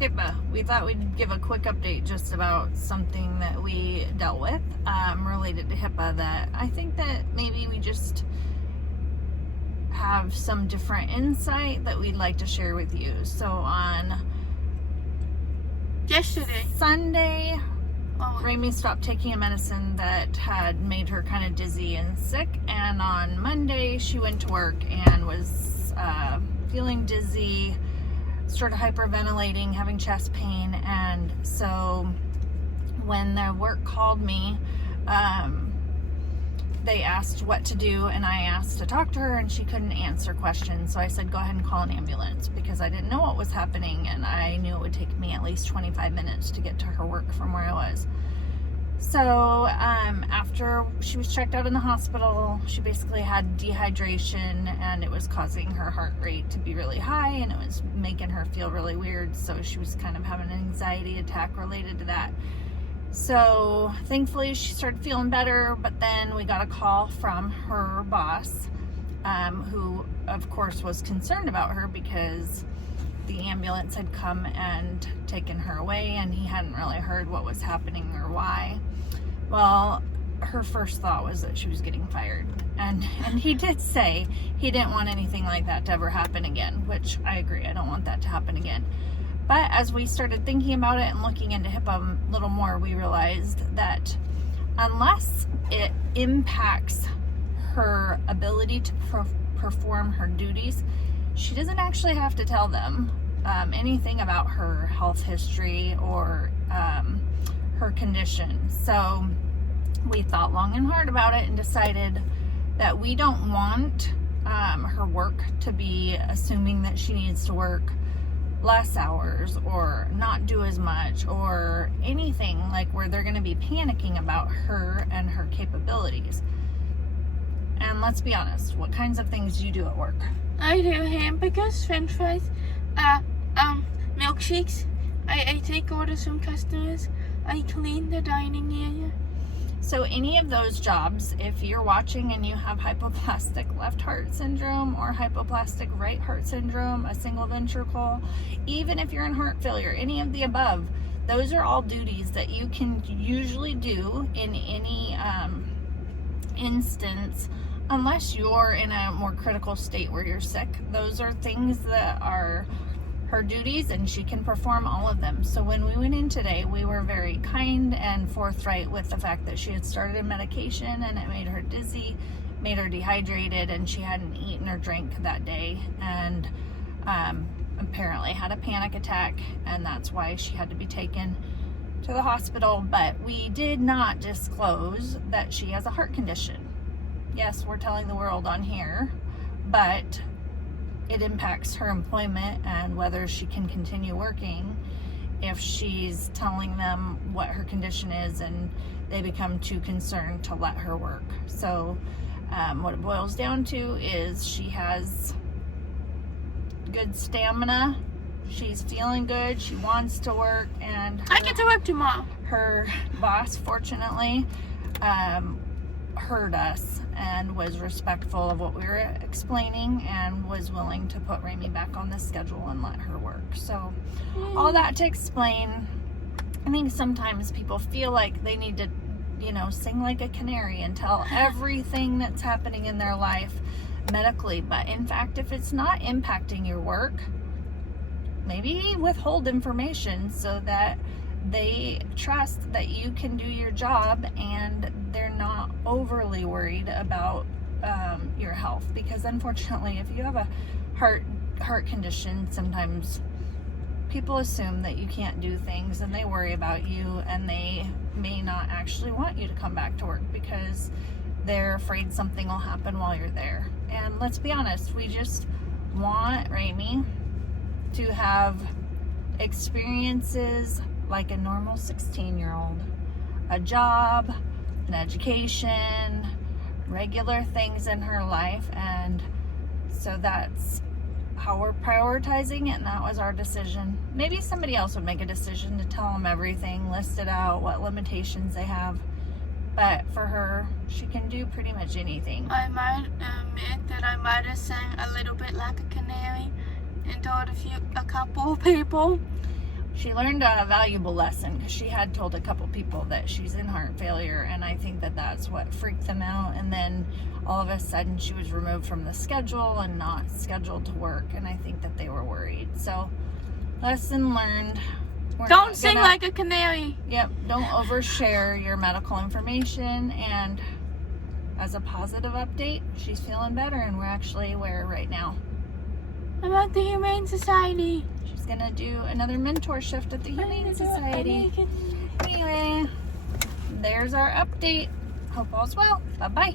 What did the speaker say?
HIPAA. We thought we'd give a quick update just about something that we dealt with related to HIPAA that I think that maybe we just have some different insight that we'd like to share with you. So on Sunday, Raimey stopped taking a medicine that had made her kind of dizzy and sick, and on Monday she went to work and was feeling dizzy, started hyperventilating, having chest pain. And so when the work called me, they asked what to do, and I asked to talk to her, and she couldn't answer questions. So I said, go ahead and call an ambulance, because I didn't know what was happening, and I knew it would take me at least 25 minutes to get to her work from where I was. So after she was checked out in the hospital, she basically had dehydration, and it was causing her heart rate to be really high, and it was making her feel really weird. So she was kind of having an anxiety attack related to that. So thankfully she started feeling better, but then we got a call from her boss, who of course was concerned about her because the ambulance had come and taken her away, and he hadn't really heard what was happening or why. Well, her first thought was that she was getting fired, and he did say he didn't want anything like that to ever happen again, which I agree. I don't want that to happen again. But as we started thinking about it and looking into HIPAA a little more, we realized that unless it impacts her ability to perform her duties, she doesn't actually have to tell them anything about her health history or her condition. So we thought long and hard about it and decided that we don't want her work to be assuming that she needs to work less hours or not do as much or anything like where they're going to be panicking about her and her capabilities. And let's be honest, what kinds of things do you do at work? I do hamburgers, french fries, milkshakes. I take orders from customers. I clean the dining area. So any of those jobs, if you're watching and you have hypoplastic left heart syndrome or hypoplastic right heart syndrome, a single ventricle, even if you're in heart failure, any of the above, those are all duties that you can usually do in any instance, unless you're in a more critical state where you're sick. Those are things that are her duties, and she can perform all of them. So when we went in today, we were very kind and forthright with the fact that she had started a medication and it made her dizzy, made her dehydrated, and she hadn't eaten or drank that day, and apparently had a panic attack, and that's why she had to be taken to the hospital. But we did not disclose that she has a heart condition. Yes, we're telling the world on here, but it impacts her employment and whether she can continue working if she's telling them what her condition is and they become too concerned to let her work. So what it boils down to is she has good stamina, she's feeling good, she wants to work, and I get to work tomorrow. Her boss, fortunately, heard us and was respectful of what we were explaining and was willing to put Raimey back on the schedule and let her work. So all that to explain, I think sometimes people feel like they need to, sing like a canary and tell everything that's happening in their life medically. But in fact, if it's not impacting your work, maybe withhold information so that they trust that you can do your job and they're not overly worried about your health. Because unfortunately, if you have a heart condition, sometimes people assume that you can't do things and they worry about you, and they may not actually want you to come back to work because they're afraid something will happen while you're there. And let's be honest, we just want Raimey to have experiences like a normal 16-year-old, a job, an education, regular things in her life. And so that's how we're prioritizing it, and that was our decision. Maybe somebody else would make a decision to tell them everything, list it out, what limitations they have. But for her, she can do pretty much anything. I might admit that I might have sang a little bit like a canary and told a couple of people. she learned a valuable lesson because she had told a couple people that she's in heart failure, and I think that that's what freaked them out. And then all of a sudden she was removed from the schedule and not scheduled to work, and I think that they were worried. So lesson learned. Don't sing like a canary. Yep, don't overshare your medical information. And as a positive update, she's feeling better, and we're actually aware right now. About the Humane Society. She's gonna do another mentor shift at the Humane Society. Anyway, there's our update. Hope all's well. Bye-bye.